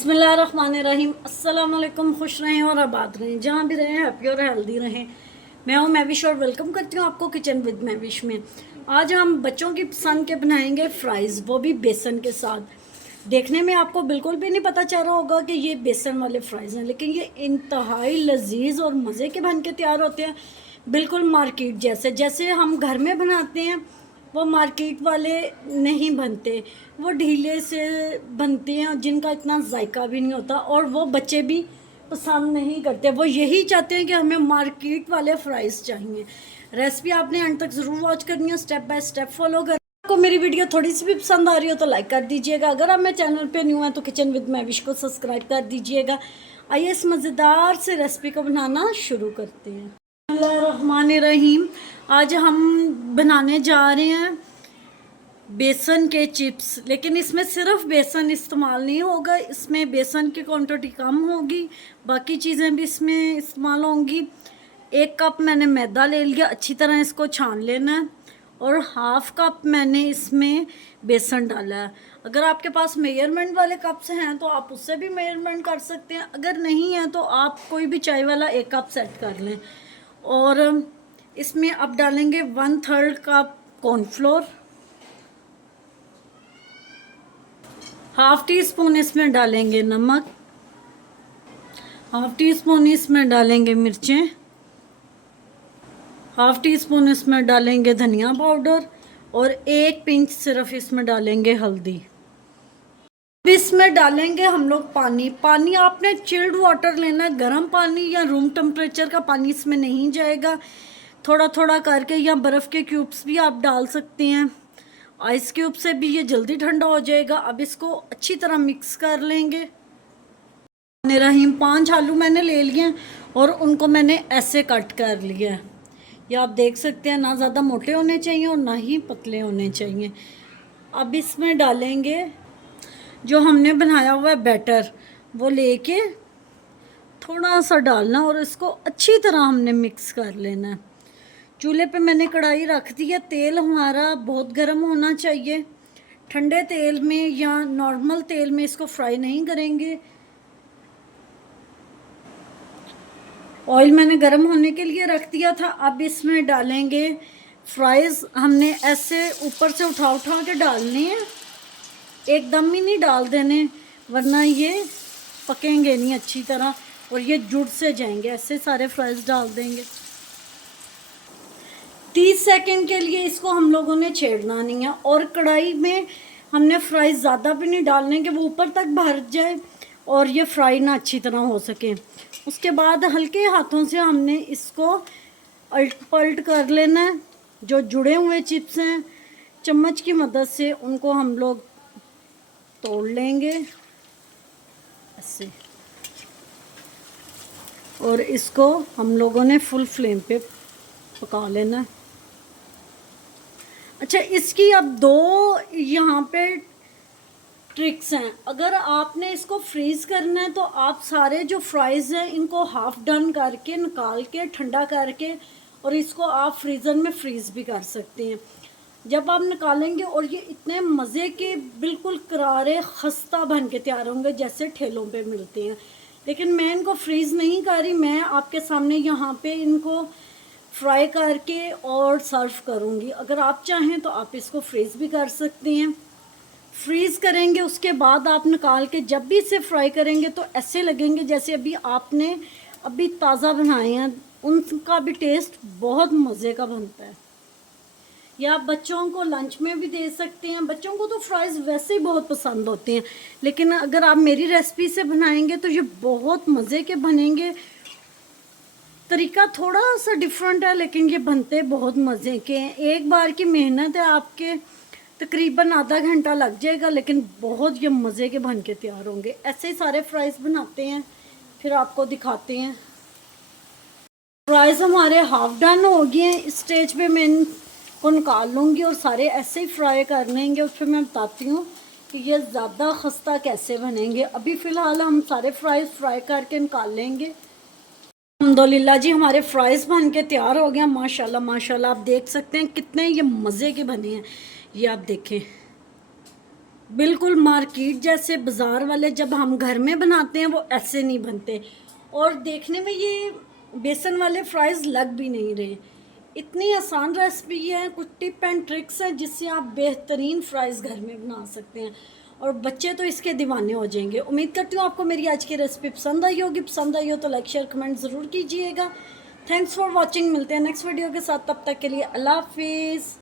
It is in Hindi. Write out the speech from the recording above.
बिस्मिल्लाहिर्रहमानिर्रहीम। अस्सलाम वालेकुम। खुश रहें और आबाद रहें, जहाँ भी रहें हैप्पी और हेल्दी रहें। मैं हूँ मैविश और वेलकम करती हूँ आपको किचन विद मैविश में। आज हम बच्चों की पसंद के बनाएंगे फ्राइज़, वो भी बेसन के साथ। देखने में आपको बिल्कुल भी नहीं पता चल रहा होगा कि ये बेसन वाले फ्राइज़ हैं, लेकिन ये इंतहाई लजीज और मज़े के बन के तैयार होते हैं, बिल्कुल मार्केट जैसे। जैसे हम घर में बनाते हैं वो मार्केट वाले नहीं बनते, वो ढीले से बनते हैं जिनका इतना जायका भी नहीं होता, और वो बच्चे भी पसंद नहीं करते। वो यही चाहते हैं कि हमें मार्केट वाले फ्राइज़ चाहिए। रेसिपी आपने अंत तक ज़रूर वॉच करनी है, स्टेप बाय स्टेप फॉलो कर। आपको मेरी वीडियो थोड़ी सी भी पसंद आ रही हो तो लाइक कर दीजिएगा। अगर आप मेरे चैनल पे न्यू हैं तो किचन विद मैविश को सब्सक्राइब कर दीजिएगा। आइए इस मज़ेदार से रेसिपी को बनाना शुरू करते हैं। बिस्मिल्लाहिर्रहमानिर्रहीम। आज हम बनाने जा रहे हैं बेसन के चिप्स, लेकिन इसमें सिर्फ बेसन इस्तेमाल नहीं होगा, इसमें बेसन की क्वांटिटी कम होगी, बाकी चीज़ें भी इसमें इस्तेमाल होंगी। 1 कप मैंने मैदा ले लिया, अच्छी तरह इसको छान लेना है, और 1/2 कप मैंने इसमें बेसन डाला है। अगर आपके पास मेजरमेंट वाले कप्स हैं तो आप उससे भी मेजरमेंट कर सकते हैं, अगर नहीं है तो आप कोई भी चाय वाला 1 कप सेट कर लें। और इसमें अब डालेंगे 1/3 कप कॉर्नफ्लोर, 1/2 टी स्पून इसमें डालेंगे नमक, 1/2 टी स्पून इसमें डालेंगे मिर्चें, 1/2 टी स्पून इसमें डालेंगे धनिया पाउडर, और 1 पिंच सिर्फ इसमें डालेंगे हल्दी। इसमें डालेंगे हम लोग पानी। पानी आपने चिल्ड वाटर लेना है, गर्म पानी या रूम टेम्परेचर का पानी इसमें नहीं जाएगा। थोड़ा थोड़ा करके, या बर्फ़ के क्यूब्स भी आप डाल सकते हैं, आइस क्यूब से भी ये जल्दी ठंडा हो जाएगा। अब इसको अच्छी तरह मिक्स कर लेंगे। रहीम 5 आलू मैंने ले लिए हैं और उनको मैंने ऐसे कट कर लिया है। ये आप देख सकते हैं, ना ज़्यादा मोटे होने चाहिए और ना ही पतले होने चाहिए। अब इसमें डालेंगे जो हमने बनाया हुआ है बैटर, वो लेके थोड़ा सा डालना और इसको अच्छी तरह हमने मिक्स कर लेना है। चूल्हे पे मैंने कढ़ाई रख दी है। तेल हमारा बहुत गर्म होना चाहिए। ठंडे तेल में या नॉर्मल तेल में इसको फ्राई नहीं करेंगे। ऑयल मैंने गर्म होने के लिए रख दिया था। अब इसमें डालेंगे फ्राइज़। हमने ऐसे ऊपर से उठा उठा के डालने हैं, एकदम ही नहीं डाल देने, वरना ये पकेंगे नहीं अच्छी तरह और ये जुड़ से जाएंगे। ऐसे सारे फ्राइज़ डाल देंगे। 30 सेकंड के लिए इसको हम लोगों ने छेड़ना नहीं है, और कढ़ाई में हमने फ्राई ज़्यादा भी नहीं डालने के वो ऊपर तक भर जाए और ये फ्राई ना अच्छी तरह हो सके। उसके बाद हल्के हाथों से हमने इसको अल्ट पलट कर लेना है। जो जुड़े हुए चिप्स हैं, चम्मच की मदद से उनको हम लोग तोड़ लेंगे ऐसे, और इसको हम लोगों ने फुल फ्लेम पे पका लेना है। अच्छा, इसकी अब 2 यहाँ पे ट्रिक्स हैं। अगर आपने इसको फ्रीज़ करना है तो आप सारे जो फ्राइज़ हैं इनको हाफ़ डन करके निकाल के ठंडा करके और इसको आप फ्रीज़र में फ्रीज़ भी कर सकते हैं। जब आप निकालेंगे और ये इतने मज़े के बिल्कुल करारे खस्ता बन के तैयार होंगे जैसे ठेलों पे मिलते हैं। लेकिन मैं इनको फ्रीज़ नहीं कर रही, मैं आपके सामने यहाँ पे इनको फ्राई करके और सर्व करूँगी। अगर आप चाहें तो आप इसको फ्रीज़ भी कर सकते हैं। फ्रीज़ करेंगे उसके बाद आप निकाल के जब भी इसे फ्राई करेंगे तो ऐसे लगेंगे जैसे अभी आपने अभी ताज़ा बनाए हैं। उनका भी टेस्ट बहुत मज़े का बनता है। या आप बच्चों को लंच में भी दे सकते हैं। बच्चों को तो फ्राइज़ वैसे ही बहुत पसंद होते हैं, लेकिन अगर आप मेरी रेसिपी से बनाएंगे तो ये बहुत मज़े के बनेंगे। तरीका थोड़ा सा डिफरेंट है, लेकिन ये बनते बहुत मज़े के हैं। एक बार की मेहनत है, आपके तकरीबन आधा घंटा लग जाएगा, लेकिन बहुत ये मज़े के बन के तैयार होंगे। ऐसे ही सारे फ्राइज़ बनाते हैं, फिर आपको दिखाते हैं। फ्राइज़ हमारे हाफ डन हो गए हैं। इस स्टेज पे मैं इनको निकाल लूँगी और सारे ऐसे ही फ्राई कर लेंगे, और फिर मैं बताती हूँ कि ये ज़्यादा खस्ता कैसे बनेंगे। अभी फ़िलहाल हम सारे फ्राई करके निकाल लेंगे। अल्हम्दुलिल्लाह जी, हमारे फ्राइज़ बन के तैयार हो गया। माशाल्लाह माशाल्लाह, आप देख सकते हैं कितने ये मज़े के बने हैं। ये आप देखें, बिल्कुल मार्केट जैसे बाज़ार वाले जब हम घर में बनाते हैं वो ऐसे नहीं बनते, और देखने में ये बेसन वाले फ्राइज़ लग भी नहीं रहे। इतनी आसान रेसिपी है, कुछ टिप एंड ट्रिक्स हैं जिससे आप बेहतरीन फ्राइज़ घर में बना सकते हैं, और बच्चे तो इसके दीवाने हो जाएंगे। उम्मीद करती हूँ आपको मेरी आज की रेसिपी पसंद आई होगी। पसंद आई हो तो लाइक शेयर कमेंट ज़रूर कीजिएगा। Thanks for watching. मिलते हैं नेक्स्ट वीडियो के साथ, तब तक के लिए अल्लाह हाफिज़।